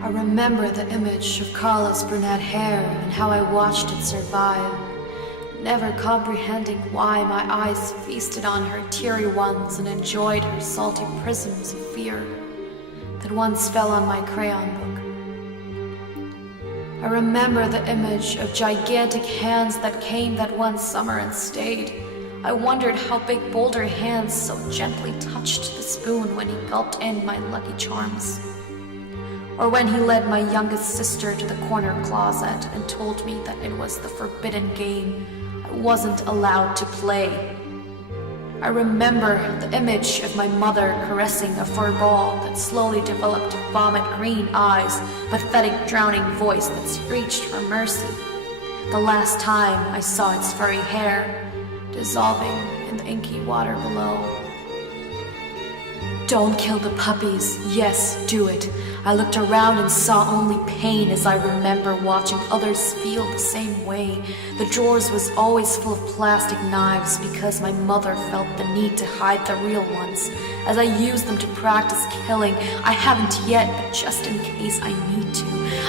I remember the image of Carla's brunette hair and how I watched it survive, never comprehending why my eyes feasted on her teary ones and enjoyed her salty prisms of fear that once fell on my crayon book. I remember the image of gigantic hands that came that one summer and stayed. I wondered how big Boulder hands so gently touched the spoon when he gulped in my Lucky Charms. Or when he led my youngest sister to the corner closet and told me that it was the forbidden game I wasn't allowed to play. I remember the image of my mother caressing a fur ball that slowly developed vomit green eyes, pathetic drowning voice that screeched for mercy. The last time I saw its furry hair dissolving in the inky water below. Don't kill the puppies. Yes, do it. I looked around and saw only pain as I remember watching others feel the same way. The drawers was always full of plastic knives because my mother felt the need to hide the real ones. As I used them to practice killing, I haven't yet, but just in case I need to.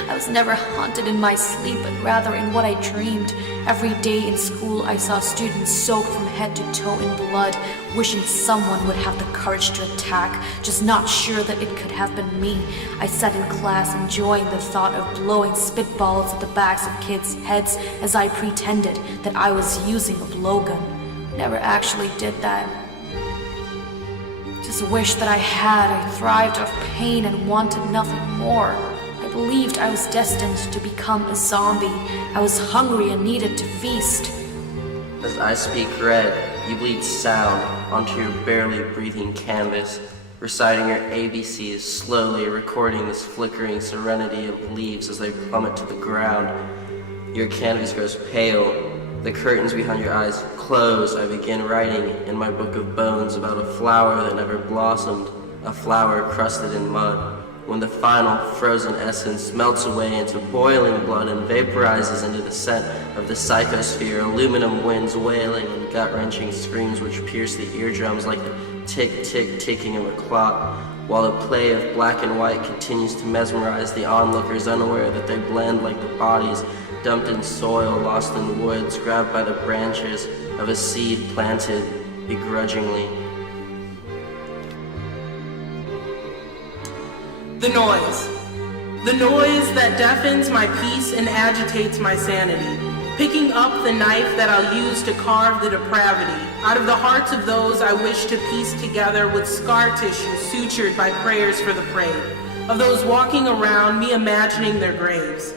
I was never haunted in my sleep, but rather in what I dreamed. Every day in school I saw students soaked from head to toe in blood, wishing someone would have the courage to attack, just not sure that it could have been me. I sat in class enjoying the thought of blowing spitballs at the backs of kids' heads as I pretended that I was using a blowgun. Never actually did that. Just wished that I had. I thrived off pain and wanted nothing more. I believed I was destined to become a zombie. I was hungry and needed to feast. As I speak red, you bleed sound onto your barely breathing canvas, reciting your ABCs slowly, recording this flickering serenity of leaves as they plummet to the ground. Your canvas grows pale, the curtains behind your eyes close. I begin writing in my book of bones about a flower that never blossomed, a flower crusted in mud. When the final frozen essence melts away into boiling blood and vaporizes into the scent of the psychosphere, aluminum winds wailing and gut-wrenching screams which pierce the eardrums like the tick-tick-ticking of a clock, while the play of black and white continues to mesmerize the onlookers, unaware that they blend like the bodies dumped in soil, lost in woods, grabbed by the branches of a seed planted begrudgingly. The noise. The noise that deafens my peace and agitates my sanity. Picking up the knife that I'll use to carve the depravity out of the hearts of those I wish to piece together with scar tissue sutured by prayers for the prayed. Of those walking around me imagining their graves.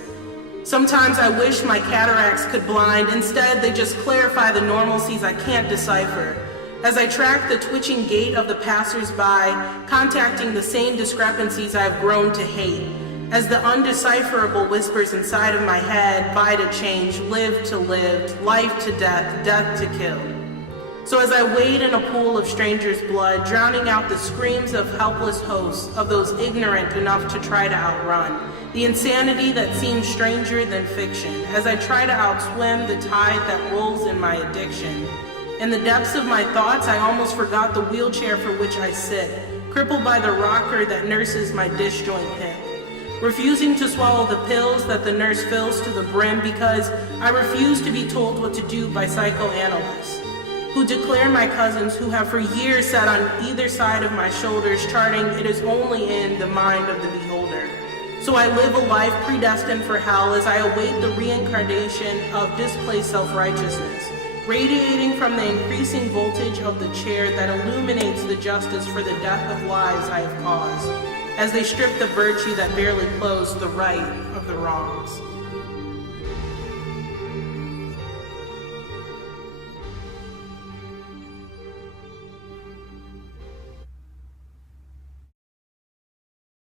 Sometimes I wish my cataracts could blind. Instead, they just clarify the normalcies I can't decipher. As I track the twitching gait of the passers-by, contacting the same discrepancies I've grown to hate, as the undecipherable whispers inside of my head vie to change, live to lived, life to death, death to kill. So as I wade in a pool of strangers' blood, drowning out the screams of helpless hosts, of those ignorant enough to try to outrun, the insanity that seems stranger than fiction, as I try to outswim the tide that rolls in my addiction. In the depths of my thoughts, I almost forgot the wheelchair for which I sit, crippled by the rocker that nurses my disjoint hip. Refusing to swallow the pills that the nurse fills to the brim because I refuse to be told what to do by psychoanalysts, who declare my cousins who have for years sat on either side of my shoulders charting it is only in the mind of the beholder. So I live a life predestined for hell as I await the reincarnation of displaced self-righteousness, radiating from the increasing voltage of the chair that illuminates the justice for the death of lives I have caused, as they strip the virtue that barely clothes the right of the wrongs.